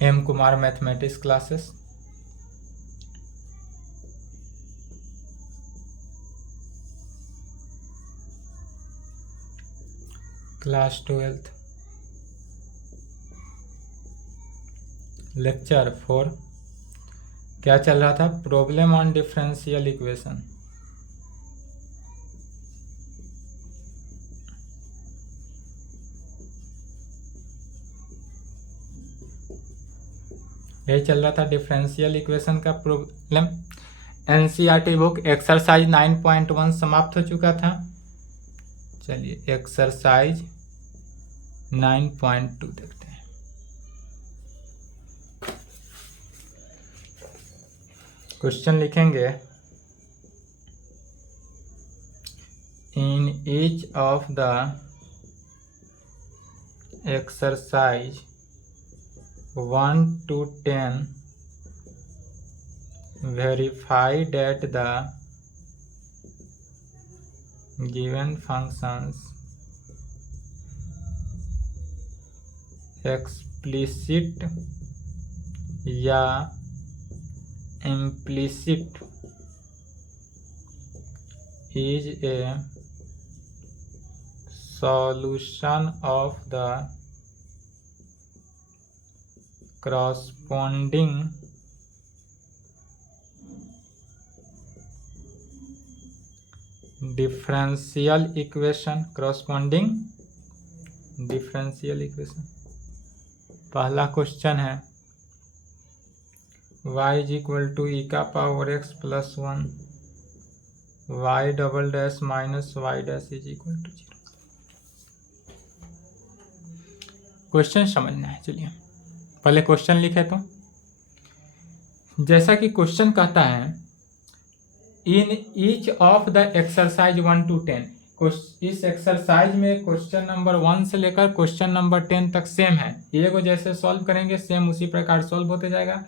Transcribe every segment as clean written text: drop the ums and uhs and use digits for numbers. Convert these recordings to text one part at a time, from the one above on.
M Kumar mathematics classes. Class 12 lecture 4। क्या चल रहा था? Problem on differential equation. यही चल रहा था डिफरेंशियल इक्वेशन का प्रॉब्लम। एनसीईआरटी बुक एक्सरसाइज 9.1 समाप्त हो चुका था। चलिए एक्सरसाइज 9.2 देखते हैं। क्वेश्चन लिखेंगे, in each of the exercise 1 to 10 verify that the given functions explicit या implicit is a solution of the corresponding differential equation। पहला क्वेश्चन है y is equal to e का power x plus 1 y double dash minus y dash is equal to 0। Question समझना है। चलिए पहले question लिखे तो जैसा कि क्वेश्चन कहता है, in each of the exercise 1 to 10। इस एक्सरसाइज में क्वेश्चन नंबर 1 से लेकर क्वेश्चन नंबर 10 तक सेम है। ये को जैसे सॉल्व करेंगे सेम उसी प्रकार सॉल्व होते जाएगा।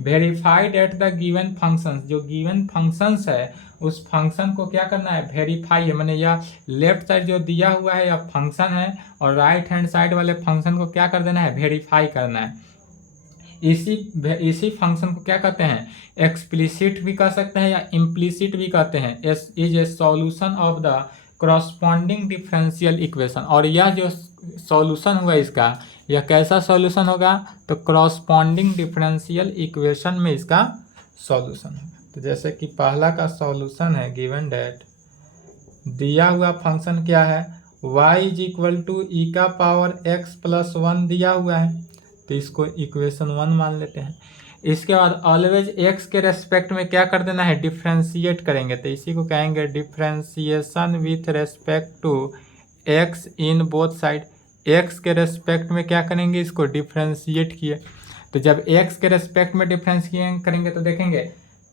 Verified at the given functions, जो गिवन फंक्शंस है उस फंक्शन को क्या करना है? वेरीफाई है, मैंने यह लेफ्ट साइड जो दिया हुआ है यह फंक्शन है और राइट हैंड साइड वाले फंक्शन को क्या कर देना है? वेरीफाई करना है। इसी फंक्शन को क्या कहते हैं? एक्सप्लिसिट भी कह सकते हैं या इम्प्लिसिट भी कहते हैं। Is a solution of the corresponding differential equation. और यह जो सॉल्यूशन हुआ इसका, यह कैसा सॉल्यूशन होगा? तो करस्पॉन्डिंग डिफरेंशियल इक्वेशन में इसका सॉल्यूशन होगा। तो जैसे कि पहला का सॉल्यूशन है, गिवन डेट दिया हुआ फंक्शन क्या है? y is equal to e का पावर x प्लस 1 दिया हुआ है, तो इसको इक्वेशन 1 मान लेते हैं। इसके बाद ऑलवेज x के रेस्पेक्ट में क्या कर देना है? डिफ्रेंशिएट करेंगे, तो इसी को कहेंगे differentiation with respect to x in both side. x के रेस्पेक्ट में क्या करेंगे? इसको डिफ्रेंशिएट किए। तो जब x के रेस्पेक्ट में डिफ्रेंशिएट करेंगे तो देखेंगे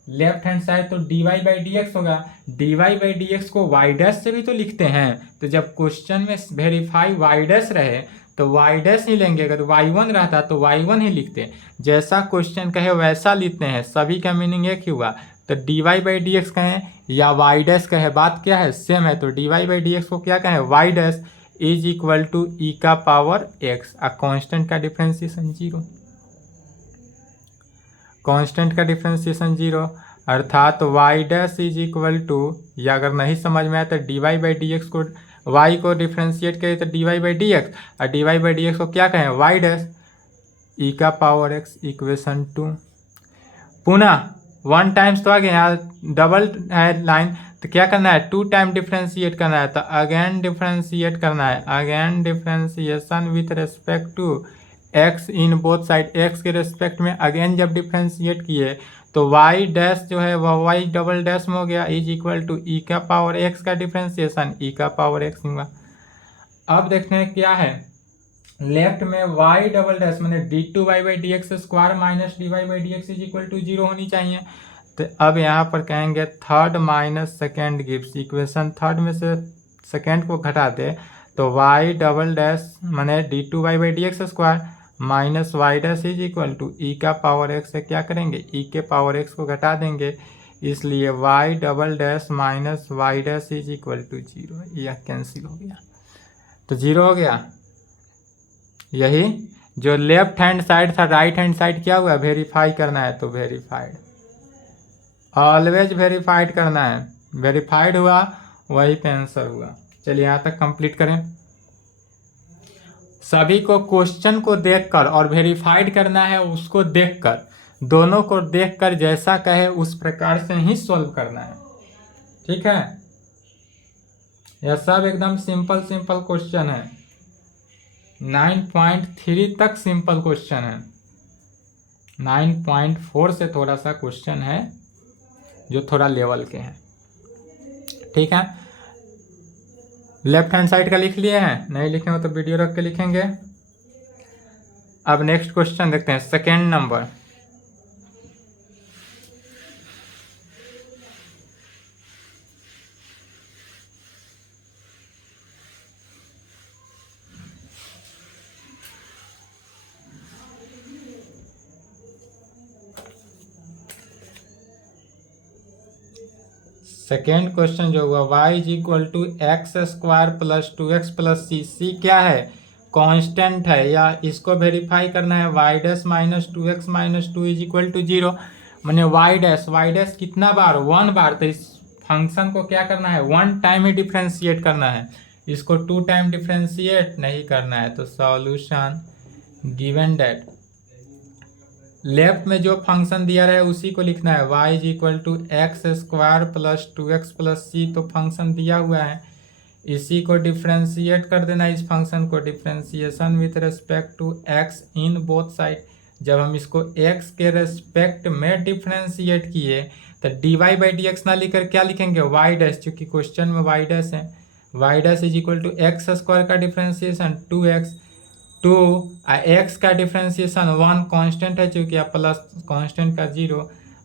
लेफ्ट हैंड साइड तो dy बाई डी एक्स होगा। dy बाई डी एक्स को y डैश से भी तो लिखते हैं, तो जब क्वेश्चन में वेरीफाई y डैश रहे तो y डैश ही लेंगे। अगर y1 रहता तो y1 ही लिखते। जैसा क्वेश्चन कहे वैसा लिखते हैं, सभी का मीनिंग एक ही हुआ। तो dy बाई डी एक्स कहें या y डैश कहे, बात क्या है? सेम है। तो dy बाई डी एक्स को क्या कहें? y dash is equal to e का पावर x। कांस्टेंट का डिफरेंशिएशन 0, कांस्टेंट का डिफरेंशिएशन 0, अर्थात y dash is equal to, या अगर नहीं समझ में आया तो dy बाई डी एक्स को y को डिफरेंशिएट करें तो dy बाई डी एक्स, और dy बाई डी एक्स को क्या कहें? y डैश ई का पावर x इक्वेशन 2। पुनः 1 टाइम्स तो आ गया, यहाँ डबल है लाइन, तो क्या करना है? 2 टाइम डिफरेंशिएट करना है, तो अगेन डिफरेंशिएट करना है। Again differentiation with respect to x in both side. x के रेस्पेक्ट में अगेन जब डिफरेंशिएट किए तो y डैश जो है वह y डबल डैश में हो गया, इज इक्वल टू ई का पावर x का डिफरेंशिएशन ई का पावर x हुआ। अब देखते हैं क्या है, लेफ्ट में y डबल डैश मैंने d2y by d x square minus dy by d x is equal to 0 होनी चाहिए। तो अब यहाँ पर कहेंगे third minus second gives, equation third में से सेकेंड को घटा दे तो y डबल डैश मैंने d2y by d x square minus y dash is equal to e का पावर x से क्या करेंगे? ई के पावर x को घटा देंगे, इसलिए y double dash minus y dash is equal to 0। यह कैंसिल हो गया, तो 0 हो गया। यही जो लेफ्ट हैंड साइड था राइट हैंड साइड क्या हुआ, वेरीफाई करना है, तो वेरीफाइड, ऑलवेज वेरीफाइड करना है, वेरीफाइड हुआ वही पे आंसर हुआ। चलिए यहाँ तक कंप्लीट करें। सभी को क्वेश्चन को देखकर और वेरीफाइड करना है उसको देखकर, दोनों को देखकर जैसा कहे उस प्रकार से ही सॉल्व करना है, ठीक है। यह सब एकदम सिंपल सिंपल क्वेश्चन है, 9.3 तक सिंपल क्वेश्चन है, 9.4 से थोड़ा सा क्वेश्चन है जो थोड़ा लेवल के हैं, ठीक है। लेफ्ट हैंड साइड का लिख लिए हैं, नहीं लिखे हो तो वीडियो रख के लिखेंगे। अब नेक्स्ट क्वेश्चन देखते हैं, सेकेंड नंबर। सेकेंड क्वेश्चन जो हुआ y is equal to x square plus 2x plus c क्या है, कांस्टेंट है, या इसको वेरीफाई करना है y dash minus 2x minus 2 is equal to 0, मैंने y डैश कितना बार, 1 बार, तो इस फंक्शन को क्या करना है, 1 टाइम ही डिफ्रेंशिएट करना है, इसको 2 टाइम डिफ्रेंशिएट नहीं करना है। तो सॉल्यूशन गिवन दैट लेफ्ट में जो फंक्शन दिया रहा है उसी को लिखना है, y is equal to x square plus 2x plus c, तो फंक्शन दिया हुआ है, इसी को डिफ्रेंशिएट कर देना, इस फंक्शन को differentiation with respect to x in both side. जब हम इसको x के रेस्पेक्ट में डिफ्रेंशिएट किए तो dy बाई डी एक्स ना लिखकर क्या लिखेंगे, y डैश, चूँकि क्वेश्चन में y डैश है, y dash is equal to x square का डिफ्रेंशिएशन 2x, 2 एक्स का डिफ्रेंशिएशन 1 कांस्टेंट है, चूँकि प्लस कांस्टेंट का 0,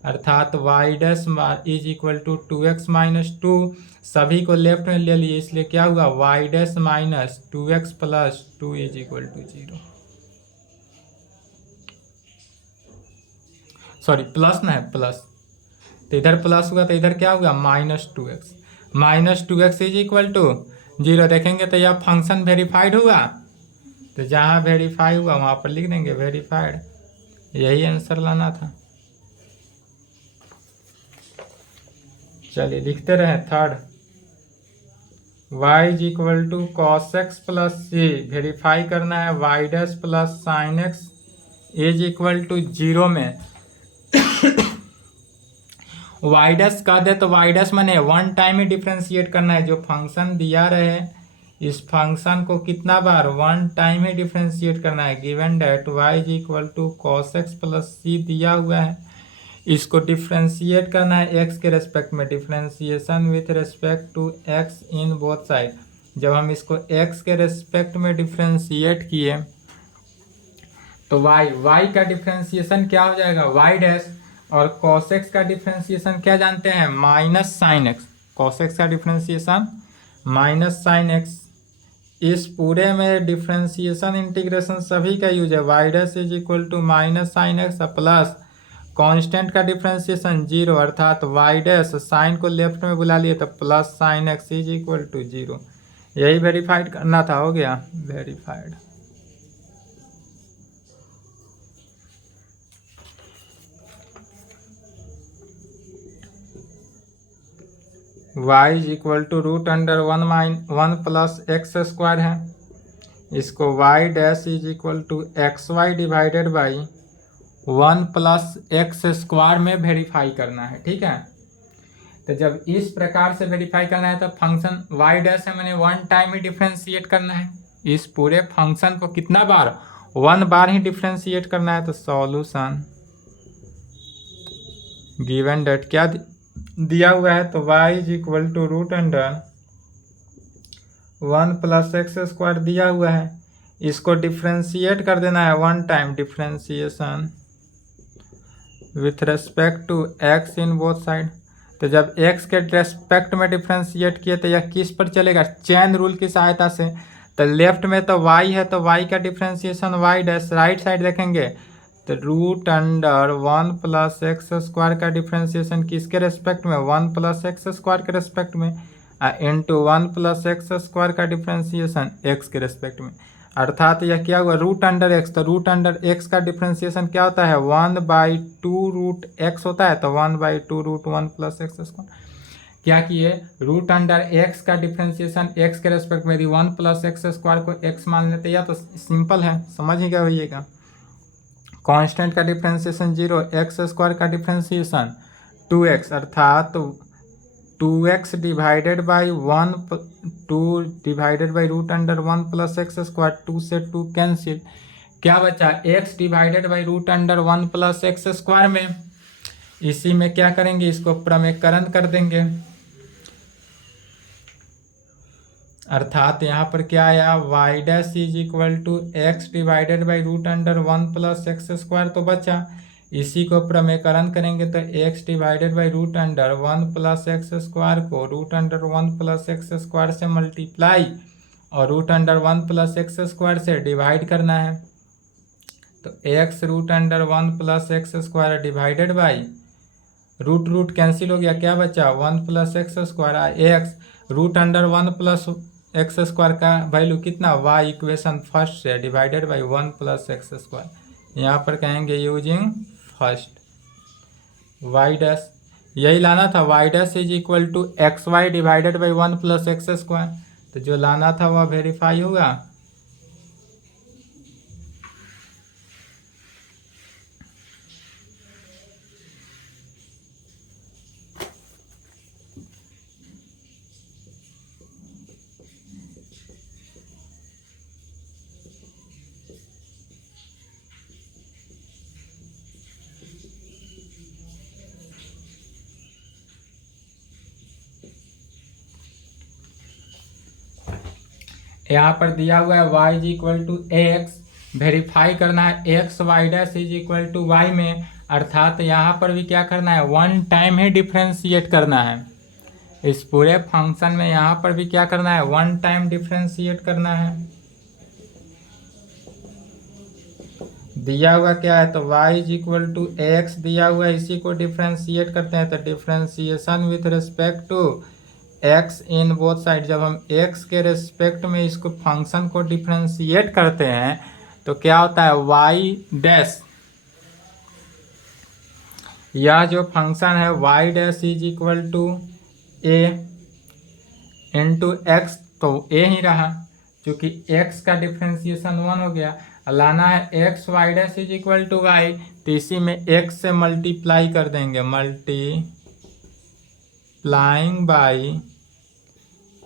अर्थात y dash is equal to 2x minus 2, सभी को लेफ्ट में ले लिए इसलिए क्या हुआ, y dash minus 2x plus 2 is equal to 0, sorry plus ना है, प्लस, तो इधर प्लस हुआ तो इधर क्या हुआ, minus 2x is equal to 0। देखेंगे तो यह फंक्शन वेरीफाइड हुआ, तो जहाँ वेरीफाई हुआ वहाँ पर लिख देंगे वेरीफाइड, यही आंसर लाना था। चलिए लिखते रहे। Third, y is equal to cos x plus c, verify करना है y dash plus sine x is equal to 0 में y डैश कह दे तो y डैश मैंने 1 टाइम ही डिफ्रेंशिएट करना है, जो फंक्शन दिया रहे इस फंक्शन को कितना बार, 1 टाइम ही डिफ्रेंशिएट करना है। Given that y is equal to cos x plus c दिया हुआ है, इसको डिफ्रेंशिएट करना है x के रेस्पेक्ट में, differentiation with respect to x in both side. जब हम इसको x के रेस्पेक्ट में डिफ्रेंशिएट किए तो y का डिफ्रेंशिएशन क्या हो जाएगा, y डैश, और कॉस एक्स का डिफ्रेंशिएशन क्या जानते हैं, minus sine x, cos x का डिफ्रेंशिएशन माइनस साइन एक्स। इस पूरे में डिफ्रेंशिएशन इंटीग्रेशन सभी का यूज है, y dash is equal to minus sine x plus constant का डिफ्रेंशिएशन 0, अर्थात y डैश, साइन को लेफ्ट में बुला लिए तो plus sine x is equal to 0, यही वेरीफाइड करना था, हो गया verified. y is equal to root under 1 plus x square है, इसको y dash is equal to x y divided by 1 plus x square में वेरीफाई करना है, ठीक है। तो जब इस प्रकार से वेरीफाई करना है तो फंक्शन y डैश है, मैंने 1 टाइम ही डिफ्रेंशिएट करना है, इस पूरे फंक्शन को कितना बार, 1 बार ही डिफ्रेंशिएट करना है। तो सॉल्यूशन गिवन डेट क्या दिया हुआ है, तो y is equal to root under 1 plus x square दिया हुआ है, इसको डिफ्रेंशिएट कर देना है 1 time, differentiation with respect to x in both side. तो जब x के रेस्पेक्ट में डिफ्रेंशिएट किए तो यह किस पर चलेगा, चेन रूल की सहायता से। तो लेफ्ट में तो y है तो y का differentiation y dash, right side देखेंगे तो root under 1 plus x square का डिफ्रेंशिएशन किसके रेस्पेक्ट में, 1 प्लस एक्स स्क्वायर के रेस्पेक्ट में, इंटू 1 प्लस एक्स स्क्वायर का डिफ्रेंशिएशन x के रेस्पेक्ट में। अर्थात यह क्या हुआ, रूट अंडर एक्स, तो रूट अंडर एक्स का डिफ्रेंसिएशन क्या होता है, 1/2 रूट एक्स होता है, तो 1/2 रूट 1 प्लस एक्स स्क्वायर। क्या किए, रूट अंडर एक्स का डिफ्रेंसिएशन एक्स के रेस्पेक्ट में यदि 1 प्लस एक्स स्क्वायर को एक्स मान लेते, या तो सिंपल है, समझ ही क्या होइएगा। कांस्टेंट का डिफ्रेंसिएशन 0, एक्स स्क्वायर का डिफ्रेंसिएशन 2x, अर्थात 2x divided by 1, 2 divided by root under 1 plus x square, 2 से 2 कैंसिल, क्या बचा, x divided by root under 1 plus x square में, इसी में क्या करेंगे, इसको प्रमेयकरण कर देंगे। अर्थात यहाँ पर क्या आया, y dash is equal to x divided by root under 1 plus x square तो बचा, इसी को प्रमेयकरण करेंगे तो x divided by root under 1 plus x square को root under 1 plus x square से मल्टीप्लाई और root under 1 plus x square से डिवाइड करना है, तो x root under 1 plus x square divided by root root cancel हो गया, क्या बचा 1 plus x square, x root under 1 plus x square का वैल्यू कितना, y इक्वेशन फर्स्ट से divided by 1 plus x square, यहाँ पर कहेंगे यूजिंग फर्स्ट वाई डैश, यही लाना था, y dash is equal to x y divided by 1 plus x square, तो जो लाना था वह वेरीफाई होगा। यहाँ पर दिया हुआ है y is equal to x, verify करना है x y dash is equal to y में, अर्थात यहाँ पर भी क्या करना है, वन टाइम ही डिफ्रेंशिएट करना है, इस पूरे फंक्शन में यहाँ पर भी क्या करना है, वन टाइम डिफ्रेंशिएट करना है। दिया हुआ क्या है, तो y is equal to x दिया हुआ है, इसी को डिफ्रेंशिएट करते हैं, तो differentiation with respect to x in both side, जब हम x के रिस्पेक्ट में इसको फंक्शन को डिफ्रेंशिएट करते हैं तो क्या होता है, y डैश, यह जो फंक्शन है y dash is equal to a into x, तो a ही रहा, क्योंकि x का डिफ्रेंशिएशन 1 हो गया, लाना है x y dash is equal to y, तो इसी में x से मल्टीप्लाई कर देंगे, multiplying by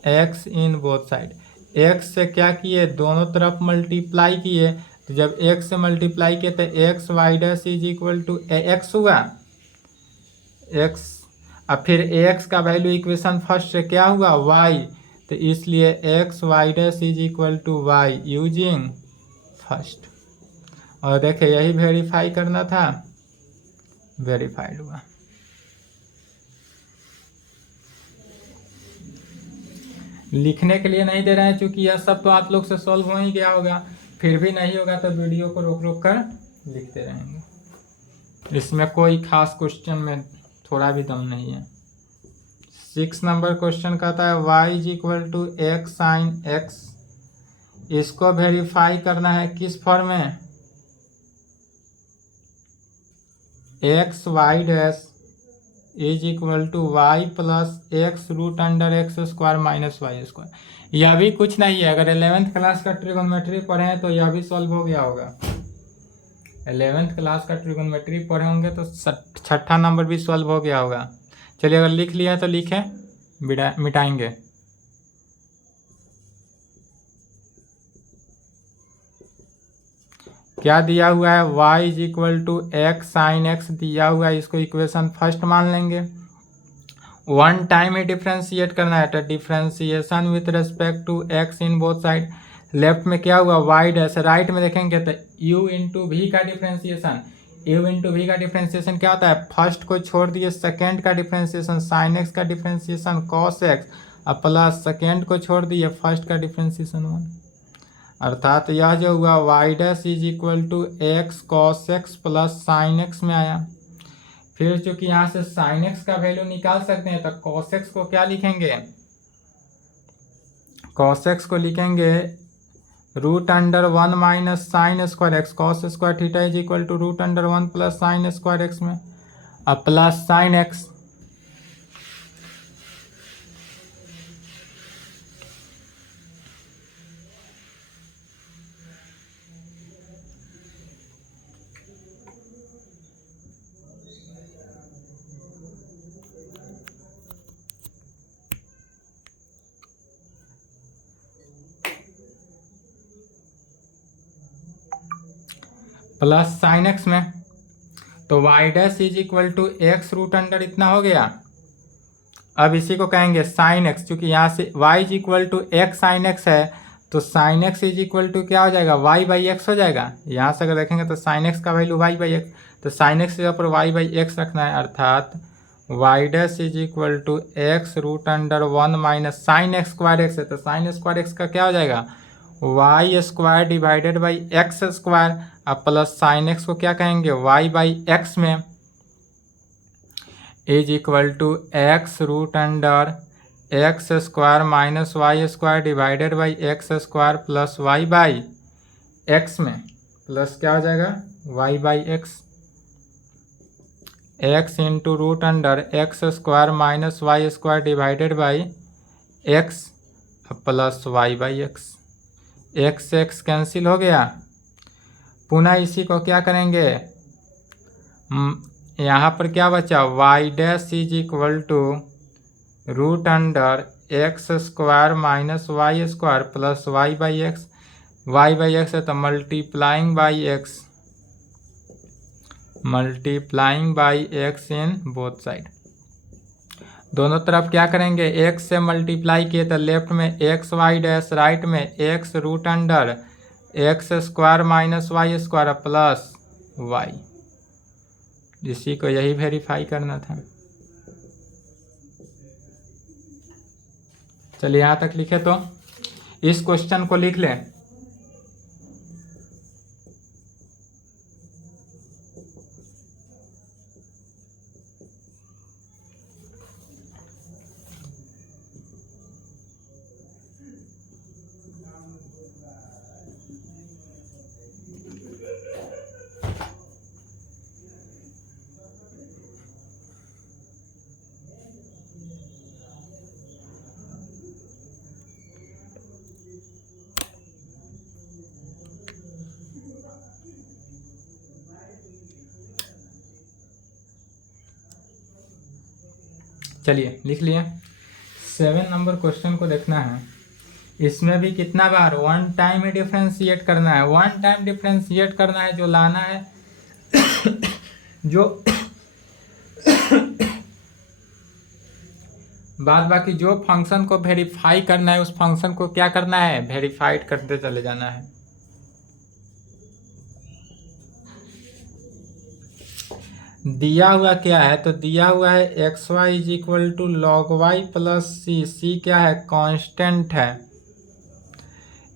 x in both side, x से क्या किए, दोनों तरफ मल्टीप्लाई किए, तो जब x से मल्टीप्लाई किए तो x y dash is equal to x हुआ, x, अब फिर x का वैल्यू इक्वेशन फर्स्ट से क्या हुआ, y, तो इसलिए x y dash is equal to y using first, और देखे यही वेरीफाई करना था, वेरीफाइड हुआ। लिखने के लिए नहीं दे रहे हैं, क्योंकि यह सब तो आप लोग से सॉल्व हो ही गया होगा, फिर भी नहीं होगा तो वीडियो को रोक रोक कर लिखते रहेंगे, इसमें कोई खास क्वेश्चन में थोड़ा भी दम नहीं है। 6 नंबर क्वेश्चन कहता है y is equal to x sine x, इसको वेरीफाई करना है किस फॉर्म में, x y dash is equal to y plus x root under x square minus y square, यह भी कुछ नहीं है, अगर 11th क्लास का ट्रिगोनोमेट्री पढ़े हैं तो यह भी सॉल्व हो गया होगा, 11th क्लास का ट्रिगोनोमेट्री पढ़े होंगे तो 6ठा नंबर भी सॉल्व हो गया होगा। चलिए अगर लिख लिया तो लिखें, मिटाएंगे। क्या दिया हुआ है, y is equal to x sine x दिया हुआ है, इसको इक्वेशन फर्स्ट मान लेंगे, वन टाइम ही डिफ्रेंशिएट करना है, तो differentiation with respect to x in both side, left में क्या हुआ y डैश, राइट में देखेंगे तो u इंटू वी का डिफ्रेंशिएशन, u इंटू वी का डिफ्रेंशिएशन क्या होता है, फर्स्ट को छोड़ दिए सेकेंड का डिफ्रेंशिएशन, साइन एक्स का डिफ्रेंशिएशन कॉस एक्स, और प्लस सेकेंड को छोड़ दिए फर्स्ट का डिफ्रेंशिएशन 1, अर्थात यह जो हुआ y dash is equal to x cos x plus sine x में आया। फिर चूंकि यहाँ से साइन एक्स का वैल्यू निकाल सकते हैं तो कॉस एक्स को क्या लिखेंगे, कॉस एक्स को लिखेंगे root under 1 minus sine square x cos square theta is equal to root under 1 plus sine square x में अब plus sine x plus sine x में तो y dash is equal to x root under इतना हो गया। अब इसी को कहेंगे साइन एक्स, क्योंकि यहाँ से y is equal to x sine x है तो sine x is equal to क्या हो जाएगा वाई बाई एक्स हो जाएगा। यहाँ से अगर देखेंगे तो साइन एक्स का वैल्यू वाई बाई एक्स, तो साइन एक्स के ऊपर वाई बाई एक्स रखना है, अर्थात y dash is equal to x root under 1 minus sine x square x है तो साइन स्क्वायर एक्स का क्या हो जाएगा y square divided by x square. अब प्लस साइन एक्स को क्या कहेंगे वाई बाई एक्स में is equal to x root under x square minus y square divided by x square plus y by x में plus क्या हो जाएगा y by x x into root under x square minus y square divided by x plus y by x. X से x cancel हो गया। पुनः इसी को क्या करेंगे यहाँ पर क्या बचा y dash is equal to root under x square minus y square plus y by x है तो multiplying by x in both side. दोनों तरफ क्या करेंगे एक्स से मल्टीप्लाई किए तो लेफ्ट में एक्स वाई डैश राइट में x root under x square minus y square plus y. इसी को यही वेरीफाई करना था। चलिए यहाँ तक लिखे तो इस क्वेश्चन को लिख लें। चलिए लिख लिए। 7 नंबर क्वेश्चन को देखना है। इसमें भी कितना बार वन टाइम डिफ्रेंशिएट करना है, वन टाइम डिफ्रेंशिएट करना है, जो लाना है जो बाद बाकी जो फंक्शन को वेरीफाई करना है उस फंक्शन को क्या करना है वेरीफाइड करते चले जाना है। दिया हुआ क्या है तो दिया हुआ है x Y is equal to log Y plus C. C क्या है कांस्टेंट है।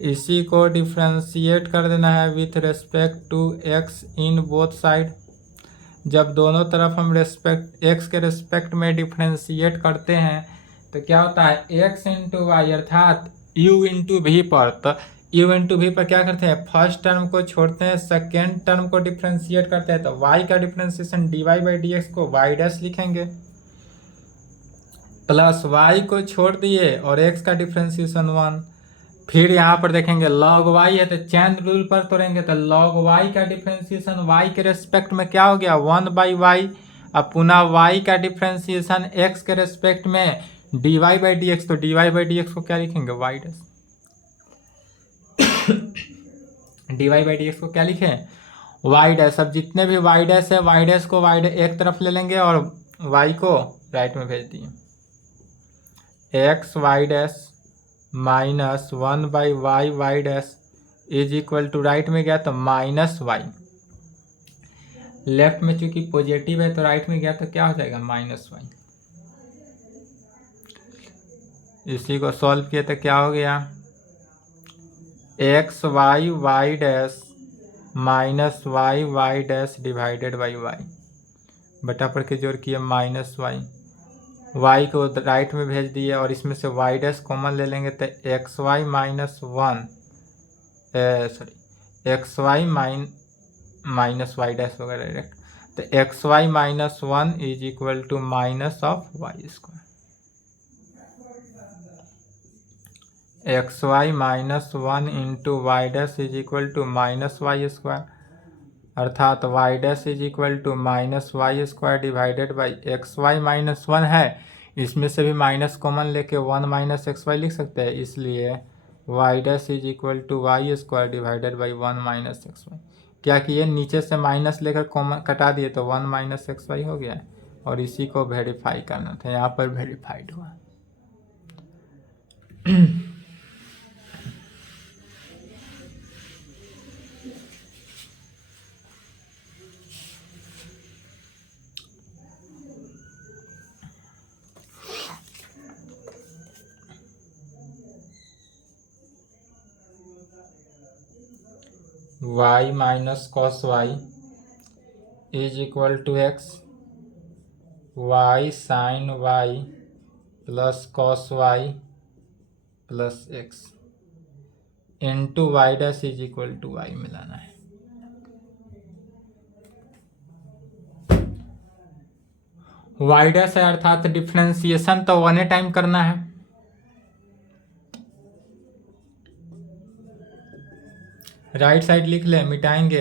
इसी को डिफ्रेंशिएट कर देना है with respect to x in both side. जब दोनों तरफ हम एक्स के रेस्पेक्ट में डिफ्रेंशिएट करते हैं तो क्या होता है एक्स इंटू वाई अर्थात यू इंटू वी पर। तो यू इंटू वी पर क्या करते हैं फर्स्ट टर्म को छोड़ते हैं सेकेंड टर्म को डिफ्रेंशिएट करते हैं तो वाई का differentiation d y by d x को वाई डैश लिखेंगे प्लस वाई को छोड़ दिए और एक्स का डिफ्रेंशिएशन 1। फिर यहाँ पर देखेंगे लॉग वाई है तो चैन रूल पर तोड़ेंगे तो लॉग वाई का डिफ्रेंशिएशन वाई के रेस्पेक्ट में क्या हो गया 1 बाई वाई। अब पुनः वाई का डिफ्रेंशिएशन एक्स के रेस्पेक्ट में d y by d x, तो d y by d x को क्या लिखेंगे y dash. D y by d x को क्या लिखें वाई डैश। अब जितने भी वाई डैश है वाई डैश को वाई एक तरफ ले लेंगे और वाई को राइट में भेज दिए। X y dash minus 1 by y y dash is equal to right में गया तो माइनस वाई। लेफ्ट में चूंकि पॉजिटिव है तो राइट में गया तो क्या हो जाएगा माइनस वाई। इसी को सॉल्व किया तो क्या हो गया x y y dash minus y y dash divided by y बटा पर के जोड़ किए माइनस वाई। वाई को राइट में भेज दिए और इसमें से वाई डैश कॉमन ले लेंगे तो x y minus 1 sorry x y minus y dash वगैरह डायरेक्ट, तो x y minus one is equal to minus of y square, x y minus one into y dash is equal to minus y square, अर्थात y dash is equal to minus y square divided by x y minus one है, इसमें से भी minus common लेके one minus x y लिख सकते हैं, इसलिए y dash is equal to y square divided by one minus x y. क्या किए, नीचे से माइनस लेकर कॉमन कटा दिए तो वन माइनस एक्स वाई हो गया, और इसी को वेरीफाई करना था, यहाँ पर वेरीफाइड हुआ। y minus cos y is equal to x, y sine y plus cos y plus x into y dash is equal to y मिलाना है। वाई डैश है अर्थात डिफ्रेंसिएशन तो वन टाइम करना है, राइट साइड लिख ले, मिटाएंगे,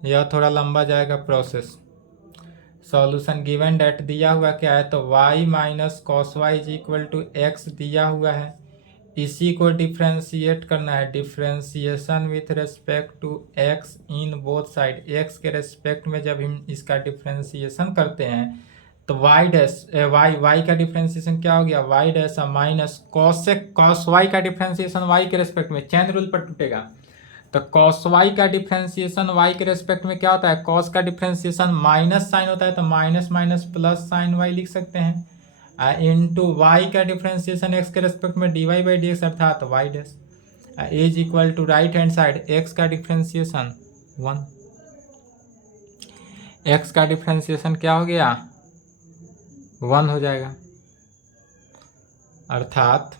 यह थोड़ा लंबा जाएगा प्रोसेस। सॉल्यूशन गिवन डेट दिया हुआ क्या है, तो y minus cos y is equal to x दिया हुआ है, इसी को डिफ्रेंशिएट करना है, differentiation with respect to x in both side, x के रेस्पेक्ट में जब हम इसका डिफ्रेंशिएशन करते हैं तो y डैश y का डिफ्रेंशिएशन क्या हो गया, y dash minus cos y का डिफ्रेंशिएशन y के रेस्पेक्ट में चैन रूल पर टूटेगा, तो कॉस वाई का डिफ्रेंशिएशन वाई के रेस्पेक्ट में क्या होता है, कॉस का डिफ्रेंशिएशन माइनस साइन होता है, तो minus minus plus sign y लिख सकते हैं, इनटू वाई का डिफ्रेंशिएशन एक्स के रेस्पेक्ट में d y by d x अर्थात y dash is equal to right hand side x का डिफ्रेंशिएशन वन, एक्स का डिफ्रेंशिएशन क्या हो गया, वन हो जाएगा, अर्थात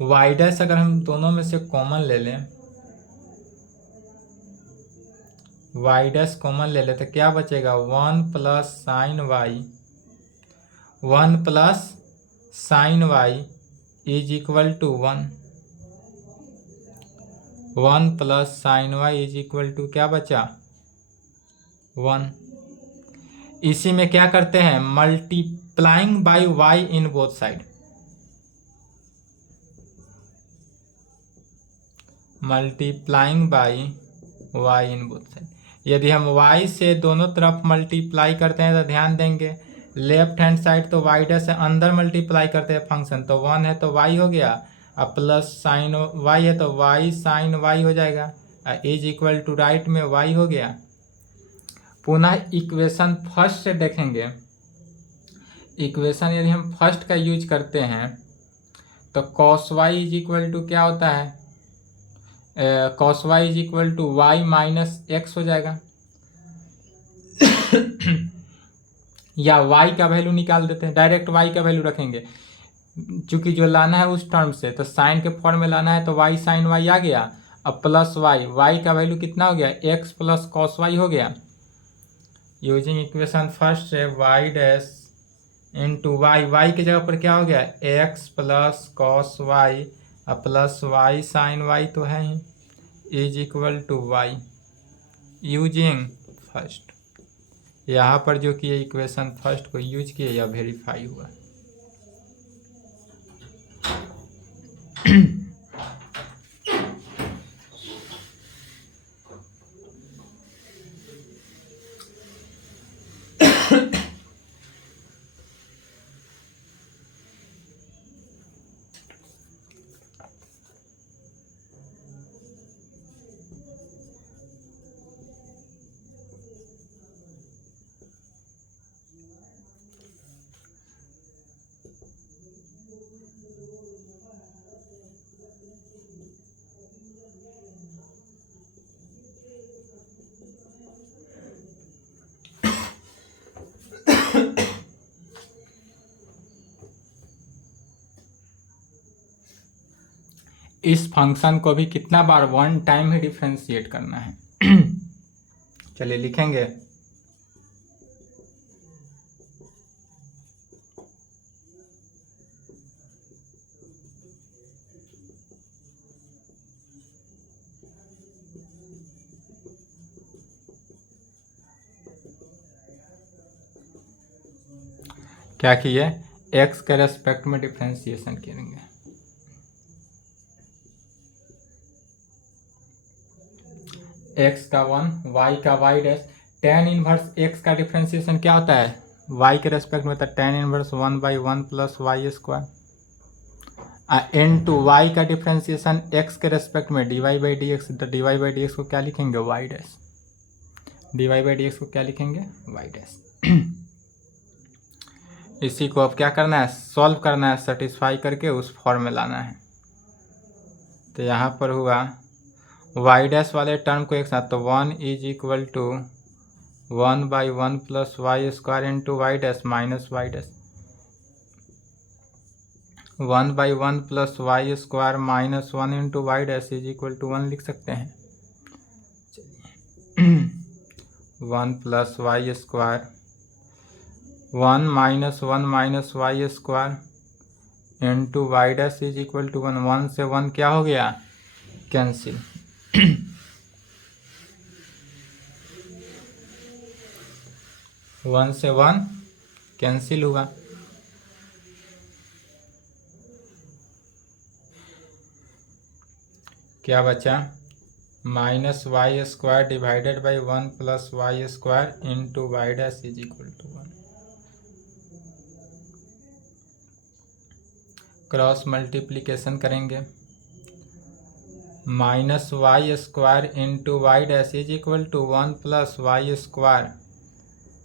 वाई डैश अगर हम दोनों में से कॉमन ले लें, वाई डैश कॉमन ले लें तो क्या बचेगा, one plus sign y, one plus sign y is equal to one, one plus sign y is equal to क्या बचा, वन। इसी में क्या करते हैं, multiplying by y in both side, multiplying by y in both side, यदि हम y से दोनों तरफ मल्टीप्लाई करते हैं तो ध्यान देंगे लेफ्ट हैंड साइड तो y डैश से अंदर मल्टीप्लाई करते हैं फंक्शन, तो वन है तो y हो गया, अब प्लस साइन y है तो y साइन y हो जाएगा, इज इक्वल टू राइट में y हो गया। पुनः इक्वेशन फर्स्ट से देखेंगे, इक्वेशन यदि हम फर्स्ट का यूज करते हैं तो cos y is equal to क्या होता है, cos y is equal to y minus x हो जाएगा या y का वैल्यू निकाल देते हैं, डायरेक्ट y का वैल्यू रखेंगे, चूंकि जो लाना है उस टर्म से तो साइन के फॉर्म में लाना है तो y साइन y आ गया, अब प्लस y का वैल्यू कितना हो गया, x प्लस कॉस वाई हो गया, यूजिंग इक्वेशन फर्स्ट से y डैश इंटू y की जगह पर क्या हो गया, x plus cos y plus y sine y तो है ही, is equal to y, using first, यहाँ पर जो किए इक्वेशन फर्स्ट को यूज किए या वेरीफाई हुआ। इस फंक्शन को भी कितना बार, वन टाइम ही डिफ्रेंशिएट करना है। चलिए लिखेंगे क्या किए, x के रेस्पेक्ट में डिफ्रेंशिएशन करेंगे। x का 1, y का y dash, tan inverse x का डिफ्रेंशिएशन क्या होता है, y के रेस्पेक्ट में, तो tan inverse 1/1 plus y square. Into y का डिफ्रेंशिएशन x के रेस्पेक्ट में dy/dx, तो dy/dx को क्या लिखेंगे, y डैश, dy/dx को क्या लिखेंगे, y डैश। इसी को अब क्या करना है, सॉल्व करना है, सेटिस्फाई करके उस फॉर्म में लाना है। तो यहाँ पर हुआ y डैश वाले टर्म को एक साथ, तो 1 is equal to 1/1 plus y square into y dash minus y dash, 1/1 plus y square minus 1 into y dash is equal to 1 लिख सकते हैं। 1 plus y square, 1 minus 1 minus y square into y dash is equal to 1। 1 से 1 क्या हो गया, cancel. 1 से 1 cancel हुआ। क्या बचा, minus y square divided by 1 plus y square into y dash is equal to 1। Cross multiplication करेंगे, minus y square into y dash is equal to 1 plus y square,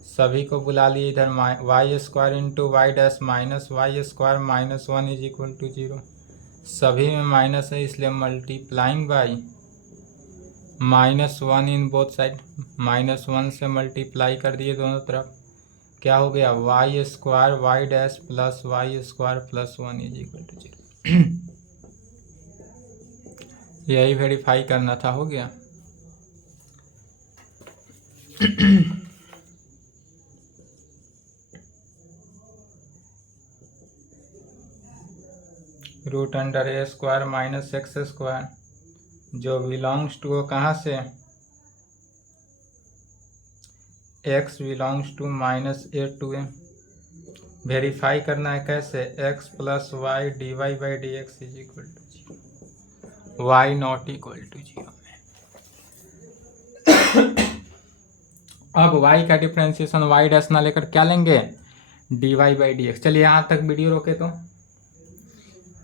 सभी को बुला लिए इधर, y square into y dash minus y square minus 1 is equal to 0। सभी में minus है इसलिए multiplying by -1 in both side, -1 से मल्टीप्लाई कर दिए दोनों तरफ, क्या हो गया, y square y dash plus y square plus 1 is equal to 0। यही वेरीफाई करना था, हो गया। Root under a square minus x square जो बिलोंग्स टू कहाँ से, x belongs to -a to a, verify करना है कैसे, x plus y dy/dx is equal to 0, y not equal to 0 में। अब y का डिफ्रेंशिएशन y डैश ना लेकर क्या लेंगे, dy/dx। चलिए यहाँ तक वीडियो रोके, तो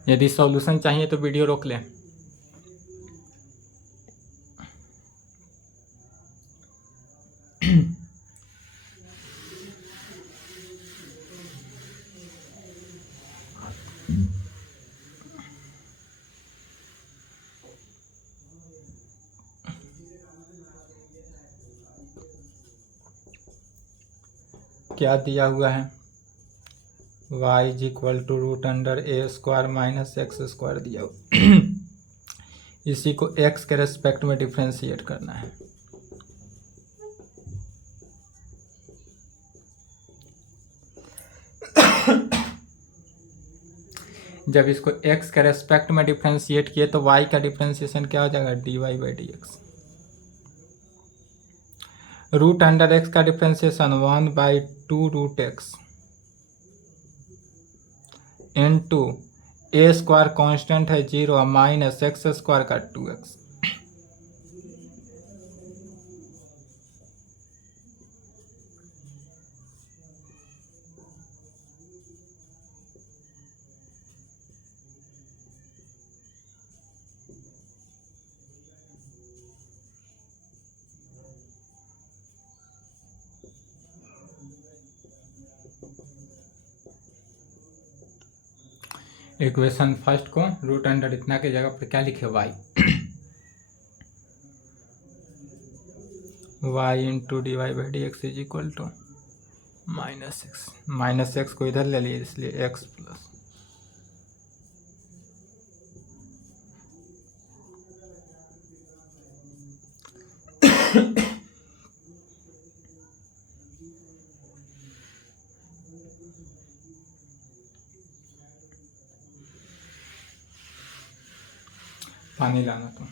यदि सॉल्यूशन चाहिए तो वीडियो रोक लें। क्या दिया हुआ है, y is equal to root under a square minus x square दिया हुआ। इसी को x के रेस्पेक्ट में डिफ्रेंशिएट करना है। जब इसको x के रेस्पेक्ट में डिफ्रेंशिएट किए तो y का डिफ्रेंशिएशन क्या हो जाएगा, dy/dx। रूट अंडर x का differentiation 1/2 root x into a square constant है 0 माइनस एक्स स्क्वायर का 2x। इक्वेशन फर्स्ट को रूट अंडर इतना के जगह पर क्या लिखे, y, y into dy/dx is equal to -x, -x को इधर ले लिए इसलिए x प्लस पानी लाना तो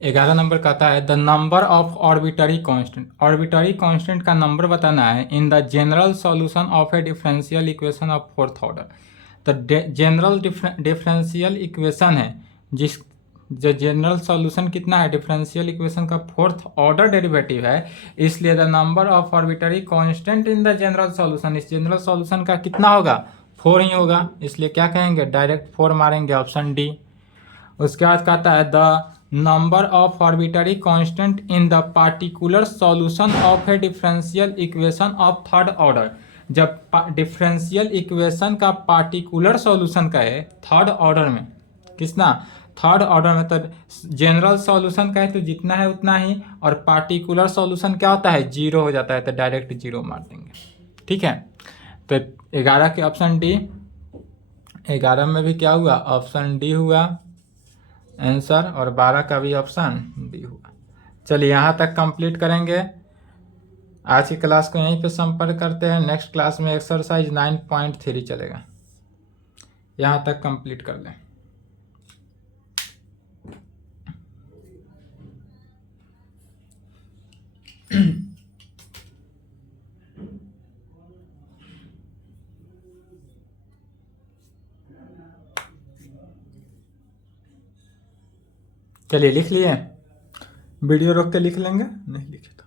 ग्यारह नंबर का आता है the number of arbitrary constant. Arbitrary constant का नंबर बताना है in the general solution of A differential equation of fourth order. तो जनरल डिफरेंशियल इक्वेशन है जिस जो जनरल सॉल्यूशन कितना है डिफरेंशियल इक्वेशन का फोर्थ ऑर्डर डेरिवेटिव है, इसलिए the number of arbitrary constant in the general solution, इस जनरल सॉल्यूशन का कितना होगा 4 ही होगा, इसलिए क्या कहेंगे डायरेक्ट 4 मारेंगे, ऑप्शन डी। उसके बाद कहता है the number of arbitrary constant in the particular solution of A differential equation of third order. जब डिफरेंशियल इक्वेशन का पार्टिकुलर सॉल्यूशन का है थर्ड ऑर्डर में, किसना थर्ड ऑर्डर में, तो जनरल सॉल्यूशन का है तो जितना है उतना ही, और पार्टिकुलर सॉल्यूशन क्या होता है 0 हो जाता है, तो डायरेक्ट 0 मार देंगे। ठीक है, तो 11 के ऑप्शन डी, 11 में भी क्या हुआ ऑप्शन डी हुआ आंसर, और 12 का भी ऑप्शन डी हुआ। चलिए यहाँ तक कंप्लीट करेंगे। आज की क्लास को यहीं पे संपर्क करते हैं। नेक्स्ट क्लास में एक्सरसाइज 9.3 चलेगा, यहाँ तक कंप्लीट कर लें। चलिए लिख लिए, वीडियो रोक के लिख लेंगे, नहीं लिखे तो